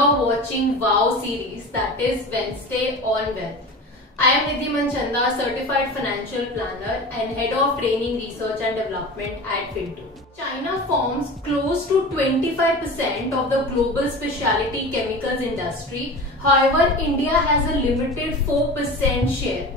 you're watching WOW series, that is Wednesday on Wealth. I am Nidhi Manchanda, Certified Financial Planner and Head of Training, Research and Development at Fintu. China forms close to 25% of the global specialty chemicals industry. However, India has a limited 4% share.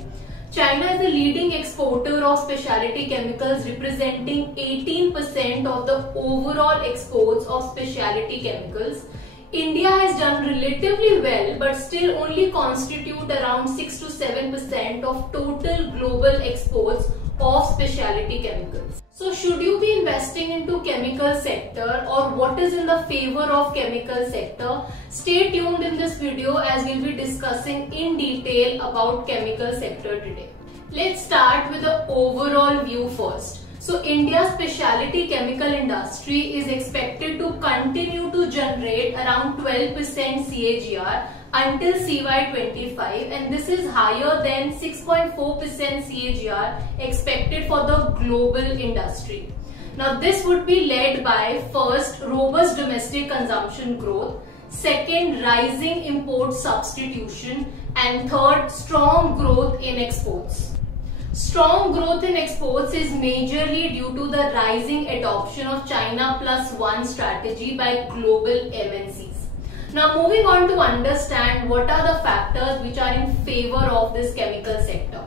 China is the leading exporter of specialty chemicals, representing 18% of the overall exports of specialty chemicals. India has done relatively well, but still only constitute around 6 to 7% of total global exports of specialty chemicals. So should you be investing into chemical sector, or what is in the favor of chemical sector? Stay tuned in this video as we'll be discussing in detail about chemical sector today. Let's start with the overall view first. So India's specialty chemical industry is expected to continue to generate around 12% CAGR until CY25, and this is higher than 6.4% CAGR expected for the global industry. Now this would be led by first, robust domestic consumption growth, second, rising import substitution, and third, strong growth in exports. Strong growth in exports is majorly due to the rising adoption of China Plus One strategy by global MNCs. Now moving on to understand what are the factors which are in favor of this chemical sector.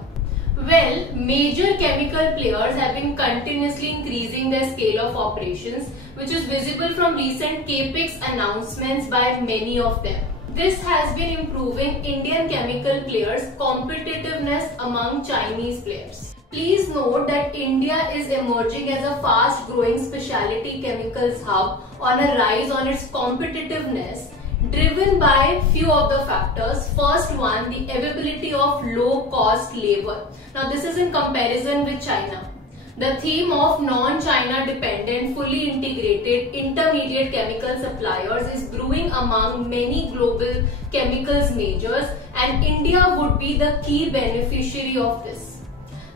Well, major chemical players have been continuously increasing their scale of operations, which is visible from recent capex announcements by many of them. This has been improving Indian chemical players' competitiveness among Chinese players. Please note that India is emerging as a fast-growing specialty chemicals hub on a rise on its competitiveness, driven by few of the factors. First one, the availability of low-cost labor. Now this is in comparison with China. The theme of non-China dependent, fully integrated, intermediate chemical suppliers is brewing among many global chemicals majors, and India would be the key beneficiary of this.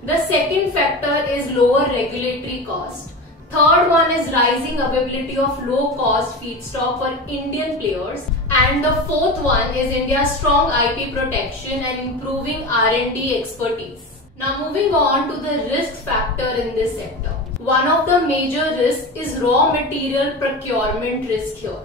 The second factor is lower regulatory cost. Third one is rising availability of low-cost feedstock for Indian players. And the fourth one is India's strong IP protection and improving R&D expertise. Now moving on to the risk factor in this sector. One of the major risks is raw material procurement risk here.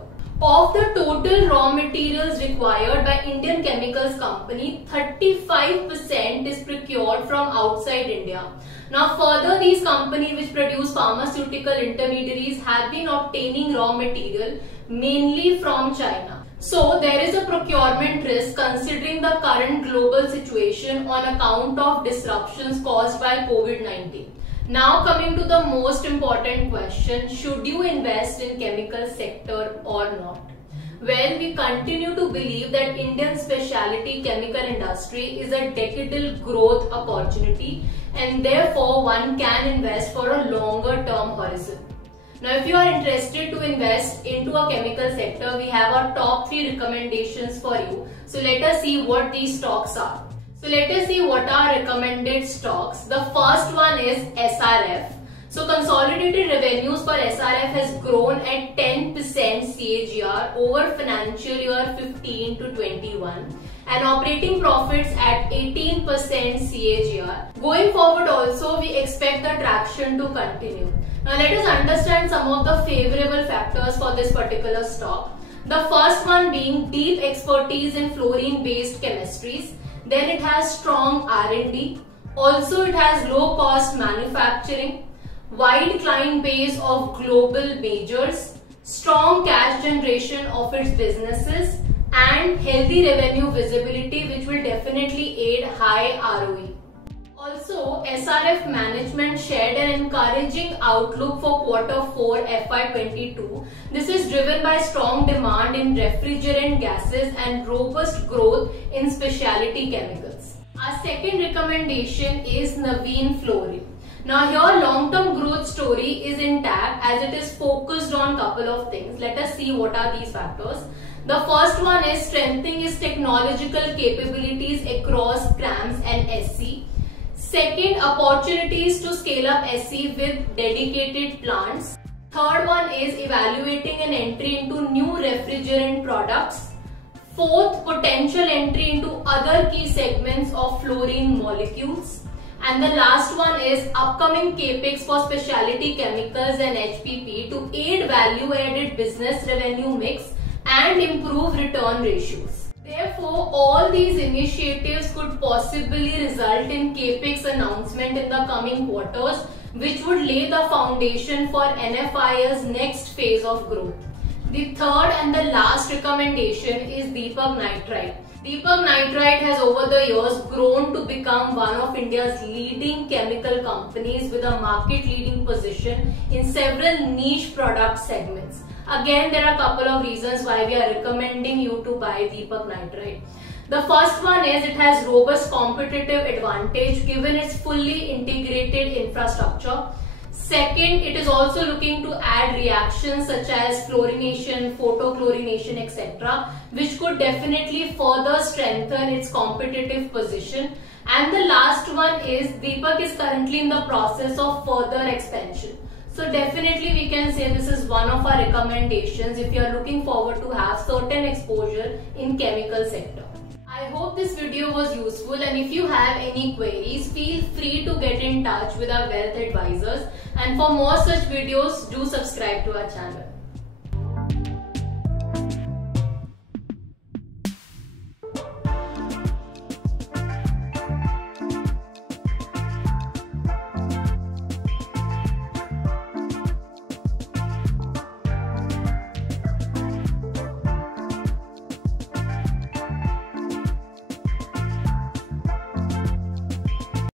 Of the total raw materials required by Indian chemicals company, 35% is procured from outside India. Now further, these companies which produce pharmaceutical intermediaries have been obtaining raw material mainly from China. So there is a procurement risk considering the current global situation on account of disruptions caused by COVID-19. Now coming to the most important question, should you invest in chemical sector or not? Well, we continue to believe that Indian specialty chemical industry is a decadal growth opportunity, and therefore one can invest for a longer term horizon. Now if you are interested to invest into a chemical sector, we have our top 3 recommendations for you. So let us see what these stocks are. So let us see what are recommended stocks. The first one is SRF. So consolidated revenues for SRF has grown at 10% CAGR over financial year 15 to 21, and operating profits at 18% CAGR. Going forward also, we expect the traction to continue. Now let us understand some of the favorable factors for this particular stock. The first one being deep expertise in fluorine based chemistries. Then it has strong R&D. Also it has low cost manufacturing, wide client base of global majors, strong cash generation of its businesses, and healthy revenue visibility, which will definitely aid high ROE. Also, SRF management shared an encouraging outlook for Q4 FY22. This is driven by strong demand in refrigerant gases and robust growth in specialty chemicals. Our second recommendation is Navin Fluorine. Now here long-term growth story is intact as it is focused on couple of things. Let us see what are these factors. The first one is strengthening its technological capabilities across CRAMS and SC. Second, opportunities to scale up SC with dedicated plants. Third one is evaluating an entry into new refrigerant products. Fourth, potential entry into other key segments of fluorine molecules. And the last one is upcoming capex for specialty chemicals and HPP to aid value-added business revenue mix and improve return ratios. Therefore, all these initiatives could possibly result in capex announcement in the coming quarters, which would lay the foundation for NFIL's next phase of growth. The third and the last recommendation is Deepak Nitrite. Deepak Nitrite has over the years grown to become one of India's leading chemical companies with a market leading position in several niche product segments. Again, there are a couple of reasons why we are recommending you to buy Deepak Nitrite. The first one is it has robust competitive advantage given its fully integrated infrastructure. Second, it is also looking to add reactions such as fluorination, photochlorination, etc., which could definitely further strengthen its competitive position. And the last one is Deepak is currently in the process of further expansion. So definitely we can say this is one of our recommendations if you are looking forward to have certain exposure in chemical sector. I hope this video was useful, and if you have any queries, feel free to get in touch with our wealth advisors, and for more such videos, do subscribe to our channel.